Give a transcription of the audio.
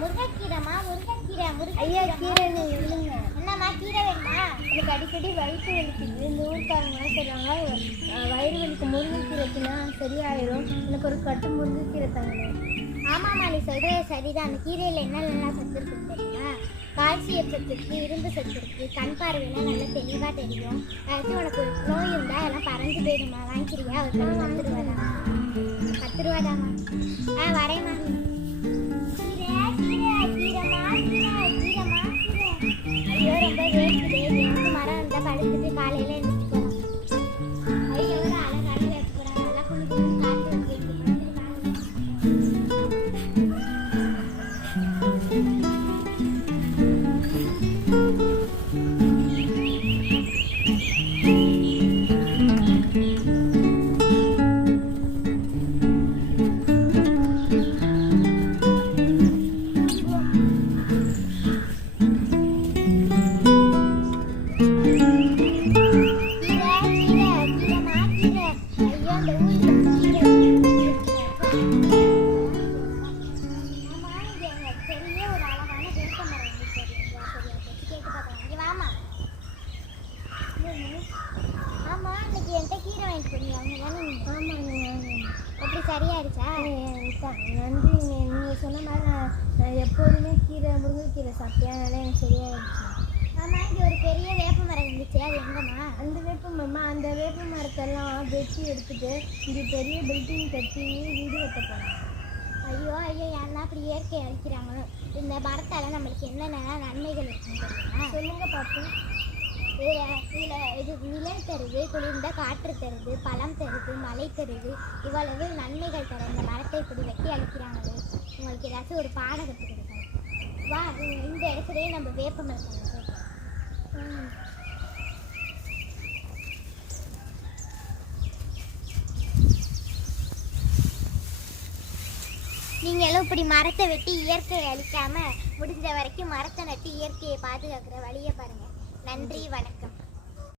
முருங்கைக்கீரைமா முருங்கைக்கீரை ஐயா கீரை இல்லைங்க. என்னம்மா கீரை வேணுமா? எனக்கு அடிக்கடி வயிற்று வலிக்குது. இந்த ஊருக்காரங்களாம் சொல்கிறாங்க வயிறு வலிக்கு முருங்கைக்கீரை தின்னா சரியாயிரும். எனக்கு ஒரு கட்டு முருங்கைக்கீரை தாங்க. ஆமாம்மா நீ சொல்கிறது சரிதான். அந்த கீரையில் என்னென்னலாம் சத்து இருக்குன்னு தெரியுமா? கால்சியம் சத்து இருக்குது, இரும்பு சத்து இருக்குது, கண் பார்வையெல்லாம் நல்லா தெளிவாக தெரியும். அதாச்சும் உனக்கு ஒரு நோய் இருந்தால் அதெல்லாம் பறந்து போயிடுமா. வாங்கிக்கிறியா? ஒரு கட்டு 10 ரூபா தான். 10 ரூபா தாம்மா. வரேம்மா. கீரை கீரை கீரைமா கீரை கீரைமா கீரை. ஐயோ ரொம்ப வேர்க்குது. எனக்கு மரம் இருந்தால் படுத்துட்டு காலையில் எழுந்திரிச்சு போகலாம். ஐயோ எவ்வளோ அழகான வேர்க்க போகிறாங்க. நல்லா குளிச்சு காற்று வந்து எப்படி சரியாயிடுச்சா? நன்றி. நீங்கள் சொன்ன மாதிரி நான் எப்போதுமே கீரை முருங்கைக்கீரை சாப்பிட்டேன். அதனால எனக்கு சரியாயிடுச்சு. ஆமாம் இங்கே ஒரு பெரிய வேப்ப மரம் இருந்துச்சு. அது எங்கம்மா? அந்த வேப்ப மரத்தெல்லாம் வெட்டி எடுத்துட்டு இங்கே பெரிய பில்டிங் கட்டி வீடு கட்ட போகிறாங்க. ஐயோ ஐயோ ஏன்னா அப்படி இயற்கை அழிக்கிறாங்களோ. இந்த மரத்தால் நம்மளுக்கு என்னென்ன நன்மைகள் இருக்குன்னு தெரியுமா? சொல்லுங்க பார்ப்போம். இதில் இது நிழல் தருது, குளிர்ந்த காற்று தருது, பழம் தருது, மழை தருது. இவ்வளவு நன்மைகள் தர இந்த மரத்தை இப்படி வெட்டி அழிக்கிறாங்களே. உங்களுக்கு ஏதாச்சும் ஒரு பாடகத்தை கொடுக்கணும். வா இந்த இடத்துலையே நம்ம வேப்ப மரத்தை நீங்களும் இப்படி மரத்தை வெட்டி இயற்கையை அழிக்காமல் முடிஞ்ச வரைக்கும் மரத்தை நட்டு இயற்கையை பாதுகாக்கிற வழியை பாருங்கள். நன்றி, வணக்கம்.